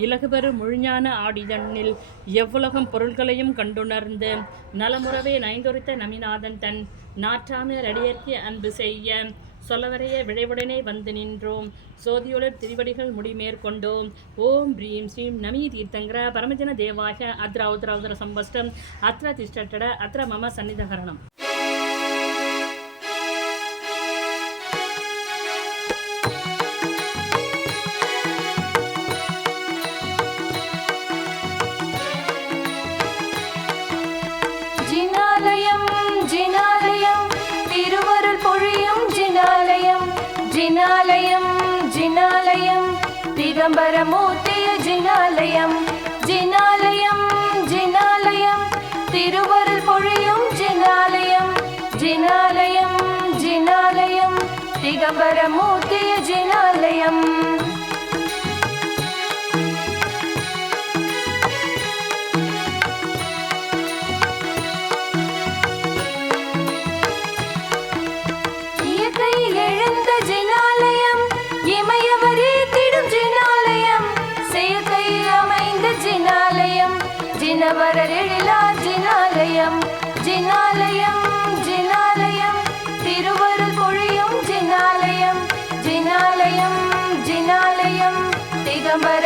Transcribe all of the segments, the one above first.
இலகுபெரு முழுஞான ஆடிதண்ணில் எவ்வுலகம் பொருள்களையும் கண்டுணர்ந்து நலமுறவே நைந்தொரித்த நமிநாதன் தன் நாற்றாமையர் அடியேற்றி அன்பு செய்ய சொல்லவரைய விழைவுடனே வந்து நின்றோம். சோதியுளர் திருவடிகள் முடிமேற்கொண்டோம் ஓம் ஹ்ரீம் ஸ்ரீம் நமி தீர்த்தங்கர பரமஜன தேவாக அத்ர உத்ரா உதர சம்பஷ்டம் அத்ர திஷ்டட அத்ர மம சன்னிதகரணம் జినాలయం దిగంబరమూర్తియ జినాలయం జినాలయం జినాలయం திருவருள் பொழியும் ஜினாலயம் ஜினாலயம் ஜினாலயம் திகம்பரமூர்த்திய ஜினாலயம். மலரெழிலா ஜினாலயம் ஜினாலயம் ஜினாலயம் திருவரு பொழியும் ஜினாலயம் ஜினாலயம் ஜினாலயம் திகம்பர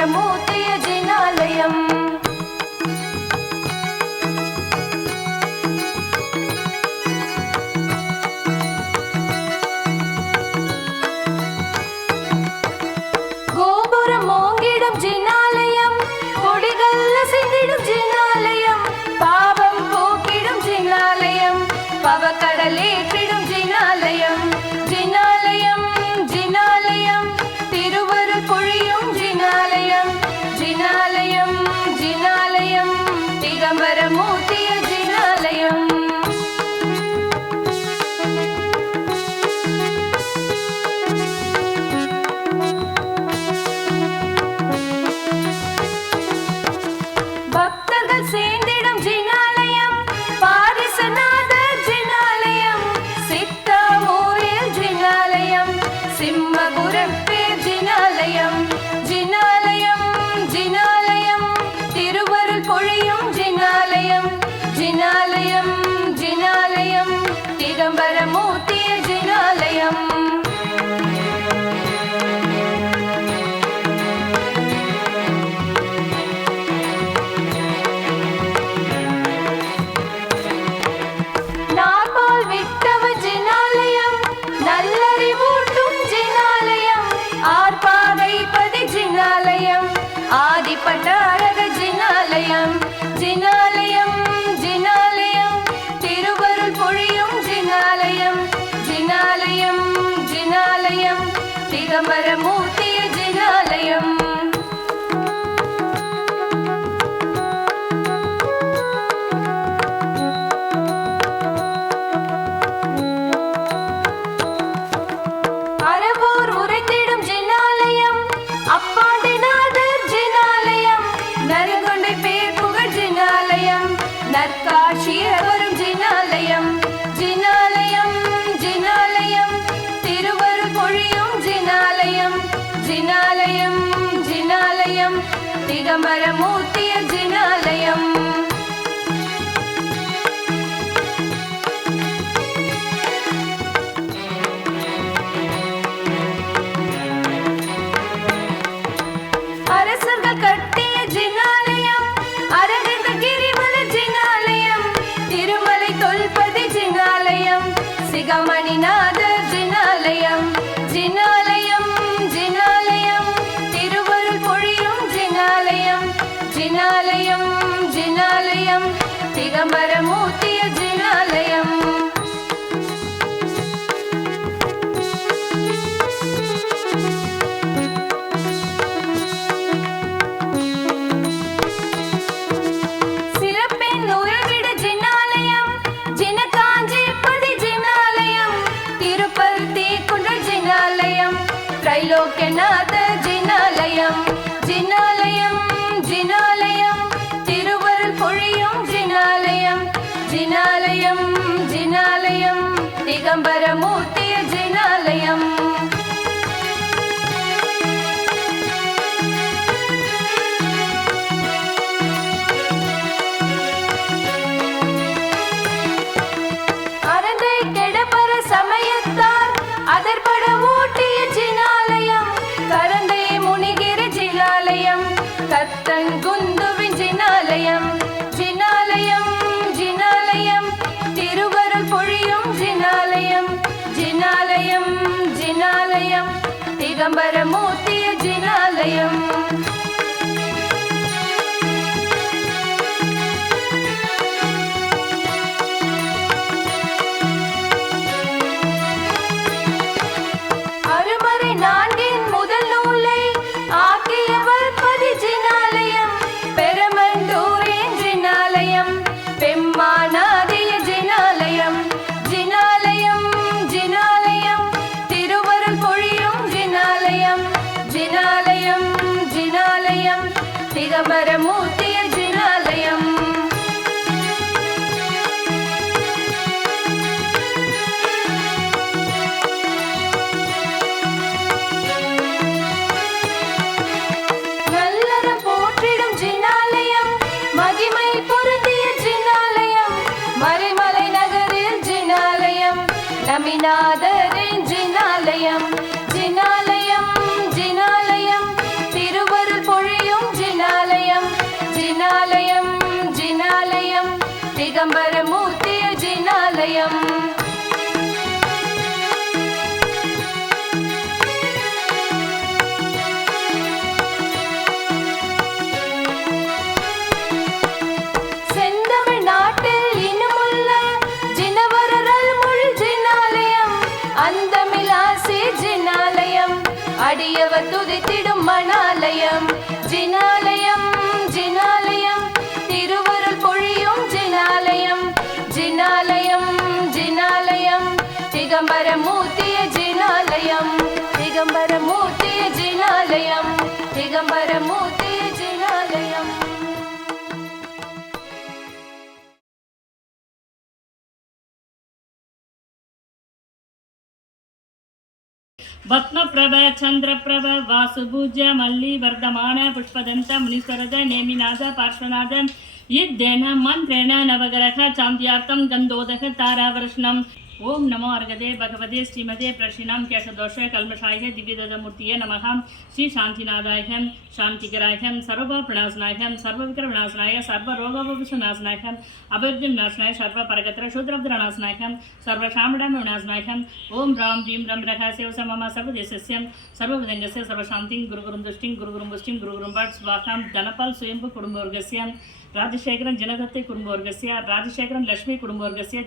பரமூர்த்தி அடியவர் துதித்திடும் மணாலயம். ஜின பத்மபிரப சந்திரபிரப வாசுபூஜ மல்லி வர்தமான புஷ்பதந்த முனிசரத நேமிநாத பார்ஸ்வநாதன் இத்தேன மந்திரேண நவகிரக சாந்தியார்த்தம் கந்தோதக தாராவர்ஷ்ணம். ओम नमो अर्घदे भगवते श्रीमते प्रशिनां केशदोष दिव्य दिव्यदमूर्तिये नम। श्री शांतिनादाय शान्तिकराय सर्वप्रणाशनाय सर्वविक्रमनाशनाय सर्व अभिवृद्धिं नाशनाय सर्वपरगत्र शूद्रभद्रनाशनाय सर्वशामडामनाशनाय ओम राम ह्रीं रम रः शिव मम सर्वदेशस्य सर्वविदङ्गस्य सर्वशान्तिं गुरुगुरुं दृष्टिं गुरुगुरुं पुष्टिं गुरुगुरुं भट् स्वाहां धनपाल् स्वयम्भु कुटुम्बवर्गस्य குருகுரும் பட் ஸ்வாகாம் தனபால் சுயம்பு குடும்பவர்கஸ்ய ராஜசேகரன் ஜனதத்தை குடும்பவர்கஸ்ய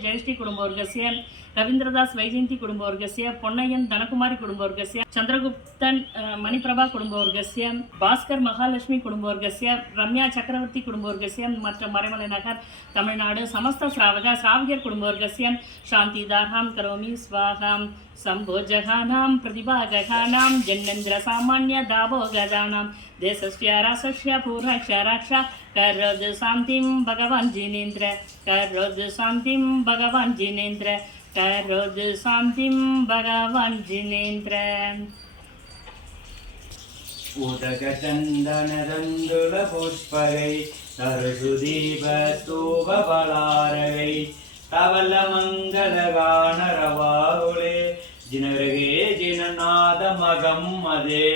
ராஜசேகரன் லட்சுமி குடும்பவர்கஸ்ய சின்ன ರವೀಂದ್ರದಾಸ್ ವೈಜಯಂತಿ ಕುಟುಂಬವರ್ಗಸ್ಯ ಪೊನ್ನಯ್ಯನ್ ಧನಕುಮಾರಿ ಕುಟುಂಬವರ್ಗಸ್ಯ ಚಂದ್ರಗುಪ್ತನ್ ಮಣಿಪ್ರಭಾ ಕುಟುಂಬವರ್ಗಸ್ಯ ಭಾಸ್ಕರ್ ಮಹಾಲಕ್ಷ್ಮಿ ಕುಟುಂಬವರ್ಗಸ್ಯ ರಮ್ಯಾ ಚಕ್ರವರ್ತಿ ಕುಟುಂಬವರ್ಗಸ್ಯ ಮತ್ತು ಮರೆಮಲೆ ನಗರ್ ತಮಿಳ್ನಾಡು ಸಮಸ್ತ ಶ್ರಾವಕ ಶ್ರಾವಕರ್ ಕುಟುಂಬವರ್ಗಸ್ಯ ಶಾಂತಿ ದಾಹಾಂ ಕರೋಮಿ ಸ್ವಾಹಾಂ ಸಂಭೋಜಗಾನಾಂ ಪ್ರತಿಭಾಗಗಾನಾಂ ಜನ್ಮೇಂದ್ರ ಸಾಮಾನ್ಯ ದಾಭೋಗದಾನಾಂ ದೇಶಸ್ಯ ರಾಸಸ್ಯ ಪೂರ್ಣಕ್ಷ ರಾಕ್ಷ ಕರೋದು ಶಾಂತಿಂ ಭಗವಾನ್ ಜಿನೇಂದ್ರ ಕರೋದು ಶಾಂತಿಂ ಭಗವಾನ್ ಜಿನೇಂದ್ರ जिनेन्द्र करोद् शान्तिं भगवान् जिनेन्द्र உதகச்சந்தனதந்துல புஷ்பகை தருசுதீப ஸ்தூப பலாரகை தவல மங்கள காணரவாகுலே ஜினரகே ஜினநாத மகம் மதே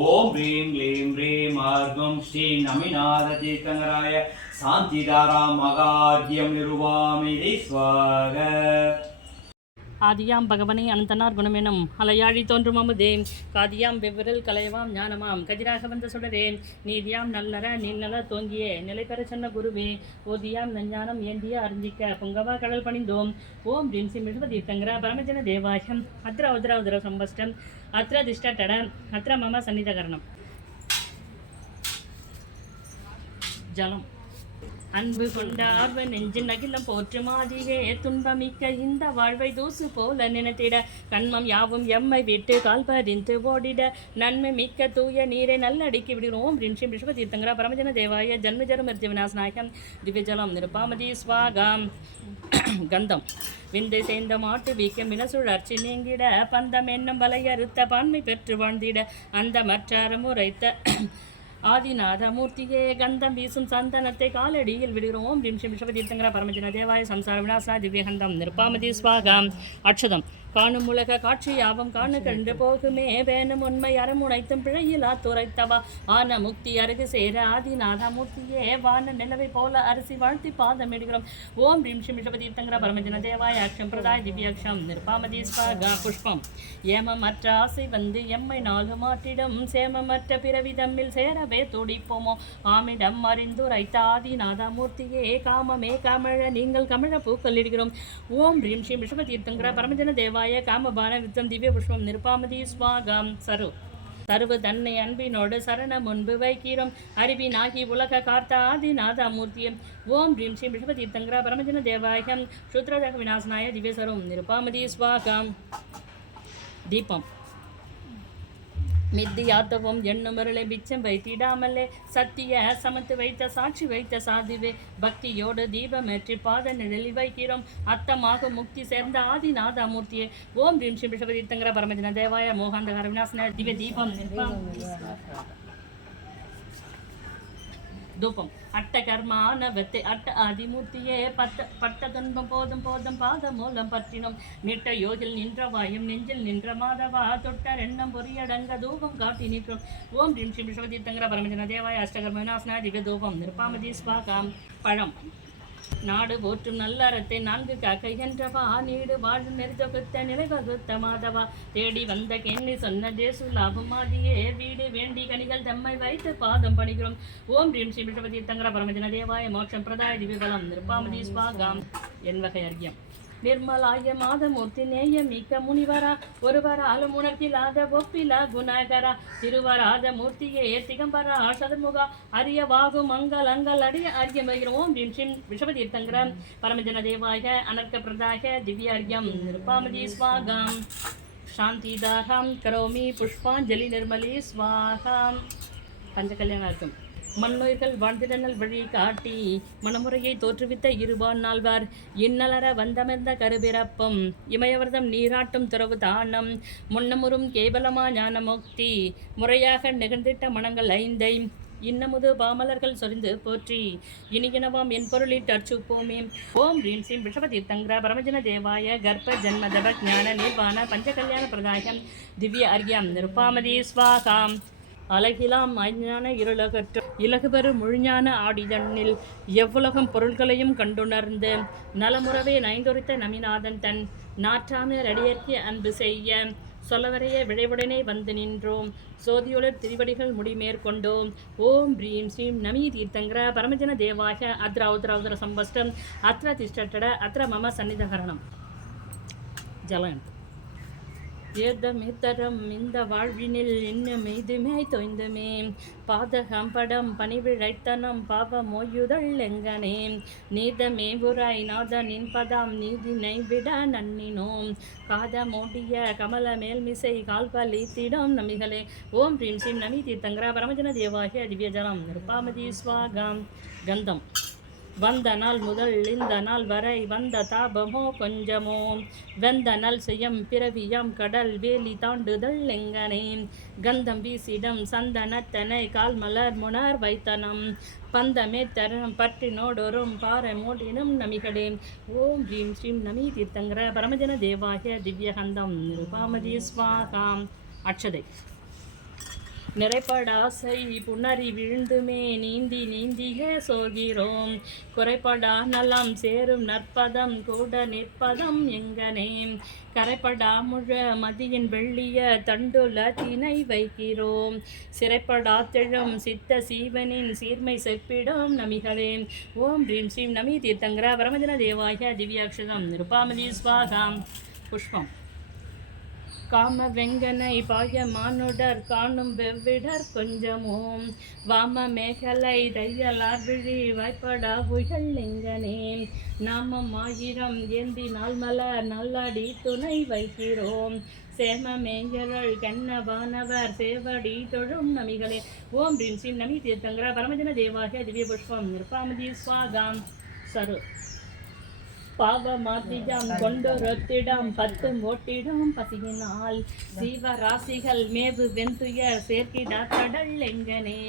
ஓம் ரீம் க்ளீம் ரீம் ஆர்கம் ஸ்ரீ நமிநாத தீர்த்தங்கராய சாந்திதாரா மகாத்யம் நிருவாமிதி ஸ்வாக ஆதியாம் பகவனை அனந்தனார் குணமெனும் அலையாழி தோன்றும் அமுதே காதியாம் வெவ்விரல் கலையவாம் ஞானமாம். கதிராக வந்த சுடரேன் நீதியாம் நல்லற நீநல தோங்கியே. நிலை பெற சொன்ன குருவே ஓதியாம் நஞ்ஞானம் ஏந்திய அறிஞ்சிக்க பொங்கவா கடல் பணிந்தோம். ஓம் ரின்சி மிருக தீர்த்தங்கர பரமஜன தேவாயம். அத்ர உதர உதர சம்பஷ்டம். அத்ர திஷ்டட அத்ர மம சன்னிதகரணம் ஜலம். அன்பு கொண்டார்வ நெஞ்சின் அகிலம் போற்று மாதிகே துன்பமிக்க இந்த வாழ்வை தூசு போல நினைத்திட. கண்மம் யாவும் எம்மை விட்டு கால் பறிந்து ஓடிட. நன்மை மிக்க தூய நீரை நல்லடிக்கி விடுகிறோம். ரின்ஷிம் ரிஷப தீர்த்தங்கரா பரமஜன தேவாய ஜன்மஜர மிருத்தி விநாசநாயகம் திவ்யஜலம் நிருபாமதி ஸ்வாகம் கந்தம். விந்தை சேர்ந்த மாட்டு வீக்கம் வினசுழற்சி நீங்கிட. பந்தம் என்னும் வலையறுத்த பான்மை பெற்று வாழ்ந்திட. அந்த மற்றார உரைத்த ஆதிநாத மூர்த்தியே கந்தம் வீசும் சந்தனத்தை காலடியில் விடுகிறோம். ரிம்ஷம் ரிஷபதீர்த்தங்கர பரமஜன தேவாய சம்சார விநாசா திவ்யகந்தம் நிருப்பாமதி ஸ்வாகம் அக்ஷதம் காணும் உலக காட்சி யாவும் காண கண்டு போகுமே. வேணும் உண்மை அறமுனைத்தும் பிழையிலா துரைத்தவா. ஆன முக்தி அருகு சேர ஆதிநாத மூர்த்தியே வான நிலவை போல அரிசி வாழ்த்தி பாதமிடுகிறோம். ஓம் ரீம் ஷிம் ரிஷபதீர்த்தங்கர பரமஜன தேவாய அக்ஷம் பிரதாய் திவ்யாக்ஷம் நிர்பாமதி புஷ்பம். ஏமமற்ற ஆசை வந்து எம்மை நாலு மாட்டிடம் சேமமற்ற பிறவி தம்மில் சேரவே துடிப்போமோ. ஆமிடம் அறிந்துரைத்த ஆதிநாத காமமே கமழ நீங்கள் கமழ பூக்கள் இடுகிறோம் ஓம் ரீம் ஸ்ரீம் ரிஷபதீர்த்தங்கர பரமஜன தேவாய காமபான வித்தம் திவ்ய புஷ்பம் நிருபாமதி ஸ்வாகம் சரு. சர்வ தன்னை அன்பினோடு சரண முன்பு வைக்கிறோம். அறிவினாகி உலக கார்த்த ஆதிநாத மூர்த்தியம் ஓம் ரீம் ஸ்ரீம் ரிஷபதீர்த்தங்கர பரமஜன தேவாயம் சுத்ரதக விநாசனாய திவ்யசரம் நிருபாமதி ஸ்வாகம் தீபம். மித்தியாத்தவும் எண்ணுமருளை பிச்சம் வைத்திடாமலே சத்திய சமத்து வைத்த சாட்சி வைத்த சாதிவே பக்தியோடு தீபமேற்றி பாத நிழலி வைக்கிறோம். அத்தமாக முக்தி சேர்ந்த ஆதிநாத மூர்த்தியே ஓம் ரீம் ஸ்ரீ விஷபதீர்த்தங்கர பரமஜன தேவாய மோகாந்த ஹரவிநாசன திவ்ய தீபம். நிற்பாம் தூபம். அட்ட கர்மானவத்தை அட்ட அதிமூர்த்தியே பட்ட பட்ட துன்பம் போதும் போதும் பாத மூலம் பற்றினோம். நிட்ட யோகில் நின்ற வாயும் நெஞ்சில் நின்ற மாதவா தொட்ட எண்ணம் பொறியடங்க தூபம் காட்டி நிற்றோம். ஓம் ரீம் ஸ்ரீ விஸ்வதீர்த்தங்கர பரமஜன தேவாய அஷ்டகர்ம விநாசனா திவ்ய தூபம். நிருப்பாமதி ஸ்வாகாம் பழம். நாடு போற்றும் நல்லறத்தை நான்கு ககையன்றவா நீடு வாழும் நெறிதொகுத்த நிலைவகுத்த மாதவா? தேடி வந்த கெண்ணி சொன்ன தேசு லாபமாதியே வீடு வேண்டி கனிகள் தம்மை வைத்து பாதம் பணிகிறோம். ஓம் ரீம் ஸ்ரீ விஷபதி தங்கர பரமஜன தேவாய மோட்சம் பிரதாய திவிபலம் நிருப்பாமதி ஸ்வாகாம் என் வகை அர்க்கியம் நிர்மலாய மாதமூர்த்தி நேய மிக்க முனிவரா ஒருவராலும் உணர்த்திலாத ஒப்பிலா குணகரா. திருவராத மூர்த்தியே திகம்பரா சதுர்முகா அரிய வாகு மங்கள் அடிய அரிய மகிரம் ஓம் ரீம் ஸ்ரீம் விஷபதீர்த்தங்கர பரமஜன தேவாய அனர்க்க பிரதாக திவ்யார்யம் நிருப்பாமதி ஸ்வாகாம் சாந்திதாராம் கரோமி புஷ்பாஞ்சலி நிர்மலி ஸ்வாகம் பஞ்சகல்யாணார்த்தம் மண்ணுயிர்கள் வாழ்ந்திடனல் வழி காட்டி மனமுறையை தோற்றுவித்த இருபான் நால்வார். இன்னலர வந்தமர்ந்த கருபிறப்பும் இமயவர்தம் நீராட்டும் துறவு தானம் முன்னமுறும் கேவலமா ஞானமுக்தி முறையாக நிகழ்ந்திட்ட மனங்கள் ஐந்தை இன்னமுது பாமலர்கள் சொரிந்து போற்றி இனியினவாம் என் பொருளில் பூமி ஓம் ரீம் ஸ்ரீம் விஷபதீர்த்தங்கிர பரமஜன தேவாய கர்ப்ப ஜன்மதப ஞான நிர்வாண பஞ்சகல்யாண பிரதாயம் திவ்ய அர்யம் நிருப்பாமதி ஸ்வாகாம் அழகிலாம் அஞ்ஞான இருளகற்று இலகுபெரு முழுஞான ஆடிதண்ணில் எவ்வுலகம் பொருள்களையும் கண்டுணர்ந்து நலமுறவே நைந்தொரித்த நமிநாதன் தன் நாற்றாமே அடியேற்கி அன்பு செய்ய சொல்லவரைய விழைவுடனே வந்து நின்றோம். சோதியுளர் திருவடிகள் முடிமேற்கொண்டோம் ஓம் ப்ரீம் ஸ்ரீம் நமி தீர்த்தங்கர பரமஜன தேவாய அத்ர உத்ர சம்பஷ்டம். அத்ர திஷ்டட அத்ர மம சந்நிதகரணம். ஜலம் ஏதமித்தரம் இந்த வாழ்வினில் இன்னும் இதுமே தொய்ந்துமே? பாதகம் படம் பணிவிழைத்தனம் பாவ மோயுதல் எங்கனே? நீதமே உராய் நாதனின் பதாம் நீதினை விட நன்னினோம். காத மோடிய கமல மேல்மிசை கால்பலித்திடம் நமிகளே. ஓம் ப்ரீம் ஸ்ரீம் நமி தீர்த்தங்கரா பரமஜன தேவாகிய திவ்யஜலம் நிருப்பாமதி ஸ்வாகம் கந்தம். வந்த நாள் முதல் இந்த நாள் வரை வந்த தாபமோ கொஞ்சமோ. வெந்த நல் செய்யம் பிறவியம் கடல் வேலி தாண்டுதல் எங்கனே. கந்தம் வீசிடம் சந்தனத்தனை கால் மலர் முனர் வைத்தனம். பந்தமே தரம் பற்றினோடொரும் பாறை மூடினும் நமிகளே ஓம் ரீம் ஸ்ரீம் நமி தீர்த்தங்கர பரமஜன தேவாகிய திவ்யகந்தம். நிருபாமதி ஸ்வாகாம் அக்ஷதை. நிறைப்படாசை புணரி விழுந்துமே நீந்தி நீந்தியே சோகிறோம் குறைப்படா நலம் சேரும் நற்பதம் கூட நிற்பதம் எங்கனே. கரைப்படா முழ மதியின் வெள்ளிய தண்டுல தினை வைக்கிறோம். சிறைப்படா திழும் சித்த சீவனின் சீர்மை செப்பிடம் நமிகளே. ஓம் ரீம் ஸ்ரீம் நமி தீர்த்தங்கரா பரமஜன தேவாய திவ்யாட்சதம் நிருபாமதி ஸ்வாகாம். புஷ்பம். காம வெங்கனை பாய மானுடர் காணும் வெவ்விடர் கொஞ்சமும். வாம மேகலை தையலார் விழி வாய்ப்படா புயல் எங்கனே. நாமம் ஆயிரம் ஏந்தி நாள் மலர் நல்லாடி துணை வைக்கிறோம். சேம மேங்கரள் கண்ணவானவர் சேவடி தொழும் நமிகளே. ஓம் ரீம் ஸ்ரீம் நமி தீர்த்தங்கர பரமஜன தேவாகிய திவ்ய புஷ்பம் நிருப்பாமதி சுவாகாம். சரு. பாவமாதியம் கொண்டொரொத்திடம் பத்து ஓட்டிடம் பசியினால். ஜீவராசிகள் மேவு வெந்துயர் சேர்க்கிடா கடல் எங்கனே.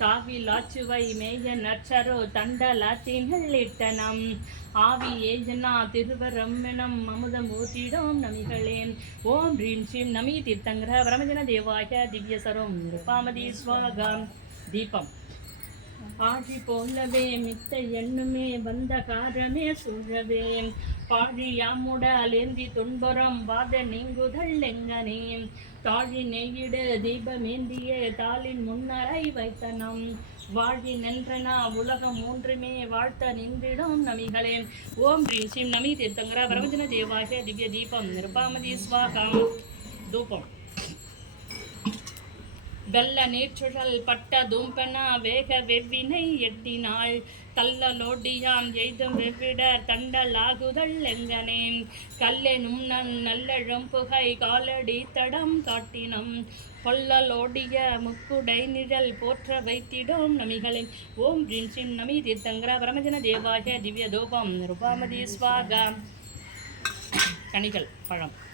தாவில் ஆச்சுவை மேய நற்றரோ தண்டலாத்திகள் இட்டனம். ஆவி ஏஜனா திருவரம்மெனம் அமுதம் ஊற்றிடும் நமிகளேன் ஓம் ரீம் ஸ்ரீம் நமி தீர்த்தங்கர வரமஜன தேவாய திவ்ய சரோம் நிருபாமதி ஸ்வாகம் தீபம். ஆழி போலவே மித்த எண்ணுமே வந்த காரமே சூழவே. பாழியாமுடல் ஏந்தி துன்புறம் வாத நீங்குதல் எங்கனே. தாழி நெய்யிடு தீபமேந்திய தாளின் முன்னரை வைத்தனம். வாழி நின்றனா உலகம் மூன்றுமே வாழ்த்த நின்றிடும் நமிகளே. ஓம் ரீம் ஸ்ரீம் நமி தீர்த்தங்கரா பிரவச்சன தேவாகிய திவ்ய தீபம் நிருபாமதி ஸ்வாகம் தூபம். வெள்ள நீர்ச்சுழல் பட்ட தும்பனா வேக வெவ்வினை எட்டினாள். தள்ளலோடியாம் எய்தும் வெவ்விட தண்டலாகுதல் எங்கனேன். கல்லெனும் நன் நல்லழும் புகை காலடி தடம் காட்டினம். பொல்லலோடிய முக்குடை நிழல் போற்ற வைத்திடும் நமிகளின். ஓம் ரின்சின் நமி தீர்த்தங்கர பரமஜன தேவாய திவ்ய தூபம் ரூபாமதி ஸ்வாகா. கனிகள் பழம்.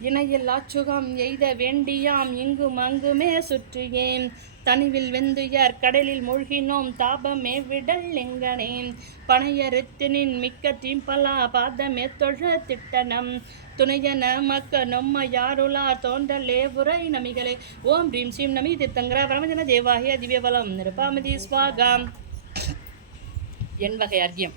இணையில்லா சுகம் எய்த வேண்டியாம் இங்கும் அங்குமே சுற்றியேன் தனிவில் வெந்துயர் கடலில் மூழ்கினோம் தாபமே விடல் எங்கனேன் பனையறுத்தினின் மிக்க தீம்பலா பாதமே தொழ திட்டனம். துணையன மக்க நொம்ம யாருலா தோன்றலே உரை நமிகளே. ஓம் ரீம் ஸ்ரீம் நமி தீர்த்தங்கர பிரமஜன தேவாகிய திவ்யபலம். நிருபாமதி ஸ்வாகாம் என் வகை அர்க்கியம்.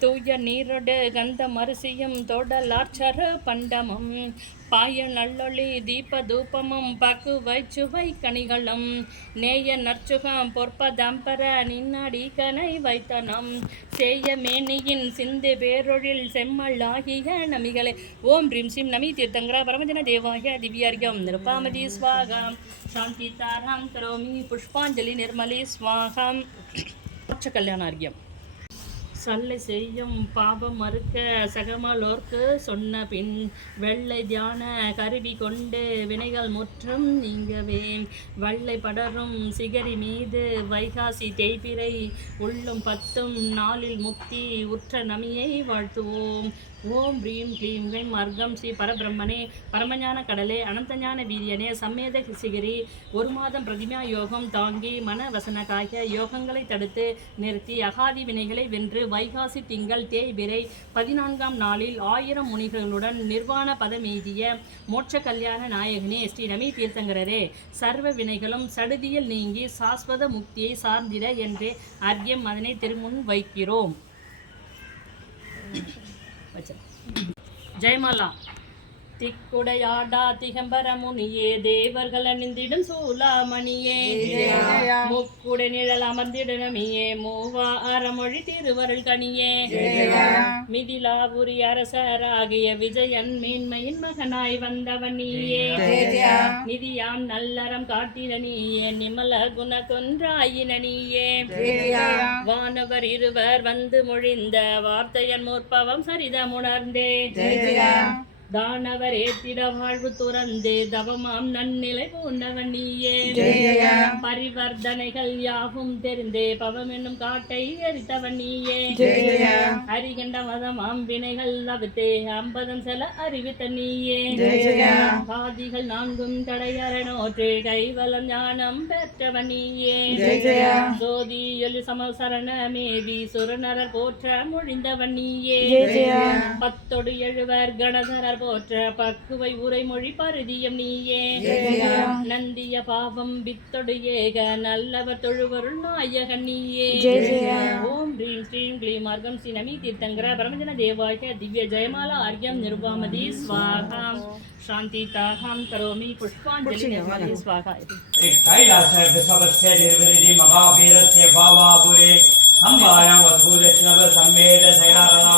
தூய நீரொடு கந்த மறுசியும் தொடலாற்றர பண்டமும். பாய நல்லொளி தீப தூபமும் பக்குவை சுவை கனிகளும். நேய நற்சுகம் பொற்பதம்பர நின்னாடி கனை வைத்தனம். சேய மேனியின் சிந்து பேரொழில் செம்மல்லாகிய நமிகளே. ஓம் ரீம் சிம் நமி தீர்த்தங்கரா பரமஜன தேவாய திவ்யார்கம் நிருபாமதி ஸ்வாகம் சாந்தி தாராம் கரோமி. புஷ்பாஞ்சலி நிர்மலி ஸ்வாகம் மோட்ச கல்யாணார்கியம் சல்லை செய்யும் பாபம் மறுக்க சகமலோர்க்கு சொன்ன பின் வெள்ளை தியான கருவி கொண்டு வினைகள் முற்றும் நீங்கவே. வள்ளை படரும் சிகரி மீது வைகாசி தேய்பிரை உள்ளும் பத்தும் நாளில் முக்தி உற்ற நமியை வாழ்த்துவோம். ஓம் ப்ரீம் க்ளீம் க்ளைம் அர்க்கம் ஸ்ரீ பரபிரம்மனே. பரமஞான கடலே அனந்தஞான வீரியனே சம்மேத சிகிரி ஒரு மாதம் பிரதிமா யோகம் தாங்கி மன வசனக்காக யோகங்களை தடுத்து நிறுத்தி அகாதி வினைகளை வென்று வைகாசி திங்கள் தேய்பிரை பதினான்காம் நாளில் ஆயிரம் முனிகளுடன் நிர்வாண பதமெய்திய மோட்ச கல்யாண நாயகனே ஸ்ரீ ரமி தீர்த்தங்கரரே. சர்வ வினைகளும் சடுதியில் நீங்கி சாஸ்வத முக்தியை சார்ந்திட என்று அர்க்கியம் அதனை திருமுன் வைக்கிறோம். अच्छा। जय माला। திக்குடையாடா திகம்பர முனியே தேவர்கள் அணிந்திடும் சூலாமணியே. முக்குடை நிழல் அமர்ந்திடனமியே மூவா அறமொழி திருவருள் கனியே. மிதிலாபுரி அரசராகிய விஜயன் மேன்மையின் மகனாய் வந்தவன் நீயே. நிதியாம் நல்லறம் காட்டின நீயே நிமல குண கொன்றாயின நீயே வானவர் இருவர் வந்து மொழிந்த வார்த்தையன் முற்பவம் சரிதமுணர்ந்தே. தானவர் ஏத்திட வாழ்வு துறந்து தவமாம் நன்னிலை பூண்டவன் நீயே. பரிவர்த்தனைகள் யாவும் தெரிந்தே பவம் என்னும் காட்டை எரித்தவன் நீயே. அறிகின்ற மதமாம் வினைகள் அவித்தே அம்பதம் செல அறிவித்த நீயே. காதிகள் நான்கும் தடையரணோற்று கைவலம் ஞானம் பெற்றவன் நீயே. ஜோதி ஒலி சமசரண மேவி சுரநரர் போற்ற மொழிந்தவன் நீயே. பத்தொடு எழுவர் கணதரர் போற்ற பக்குவை உரைமொழி பருதியம் நீயே நந்திய பாவம் வித்தொடு ஏக நல்லவர் தொழுவருள் நாயகன் நீயே ஓம் ரீம் ஸ்ரீம் க்ளீம் அர்க்கம் ஸ்ரீ நமி தீர்த்தங்கர பரமஜன தேவாய திவ்ய ஜெயமாலா அர்க்கம் நிருபாமதி ஸ்வாகாம் சாந்தி தாகாம் கரோமி புஷ்பாஞ்சலி நிர்மலி ஸ்வாகா இது कैलासवस्य निर्विरिधि महावीरस्य भावापुरे सम्भायां वसूलक्ष्णव सम्मेद शैलानां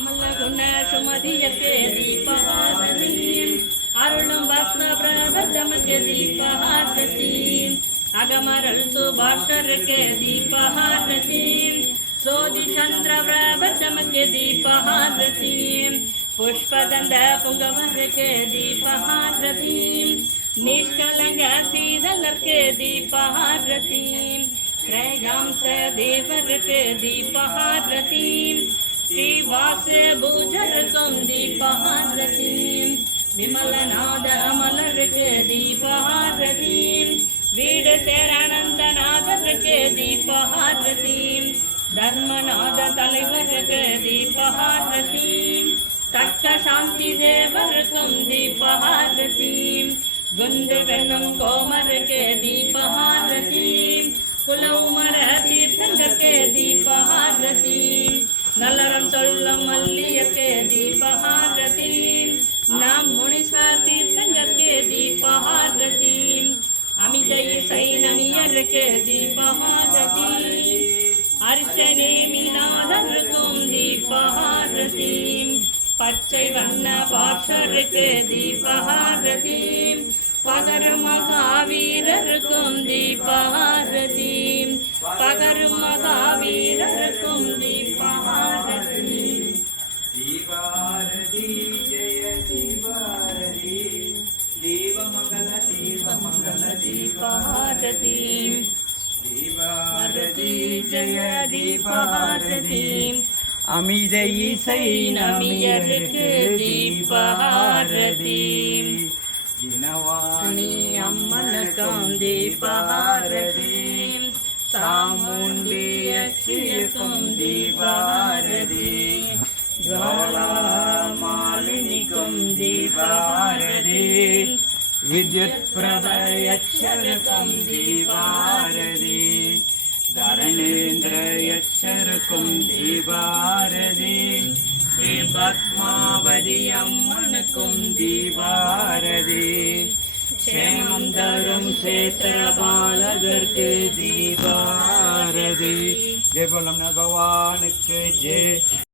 தீபஹாரதி அமல குண சுமதியர்க்கு தீபஹாரதி அருளும் பத்ம பிரபதமக்கு தீபஹாரதி அகமரல் சுபாஷருக்கு தீபஹாரதி சோதி சந்திர பிரபதமக்கு தீபஹாரதி புஷ்பதந்த புங்கவருக்கு தீபஹாரதி நிஷ்கலங்க சீதலர்க்கு தீபஹாரதி ஸ்ரேயாம்ச தேவருக்கு தீபஹாரதி ஸ்ரீவாச பூஜருக்கும் தீபஹாரதி விமலநாத அமலருக்கு தீபஹாரதி வீடு சேரானந்தநாதருக்கு தீபஹாரதி தர்மநாத தலைவருக்கு தீபஹாரதி தக்க சாந்தி தேவருக்கும் தீபஹாரதி குந்து வெண்ணும் கோமருக்கு தீபஹாரதி குலவுமர நலரம் சொல்லும் மல்லியற்கு தீபஹாரதி நாம் முனீஸ்வர் தீர்த்தங்கற்கு தீபஹாரதி அமித இசை நமியருக்கு தீபஹாரதி அர்ச்சனேமிநாதருக்கும் தீபஹாரதி பச்சை வண்ண பார்ஷருக்கு தீபஹாரதி பகரும் மகாவீரருக்கும் தீபஹாரதி பகரும் மகாவீரருக்கும் தீ தீபஹாரதி அமித இசை நமியருக்கு தீபஹாரதி இனவாணி நீ அம்மனுக்கும் தீபஹாரதி சாமுண்டி யக்ஷியக்கும் தீபஹாரதி ஜோலாமாலினிக்கும் தீபஹாரதி வித்யுத் பிரபயச்சருக்கும் தீபாரதி தரணேந்திர யட்சருக்கும் தீபாரதி ஸ்ரீ பத்மாவதி அம்மனுக்கும் தீபாரதி க்ஷேமம் தரும் சேத்திர பாலகர்க்கு தீபாரதி ஜெய் போலம் பகவானுக்கு ஜெய்.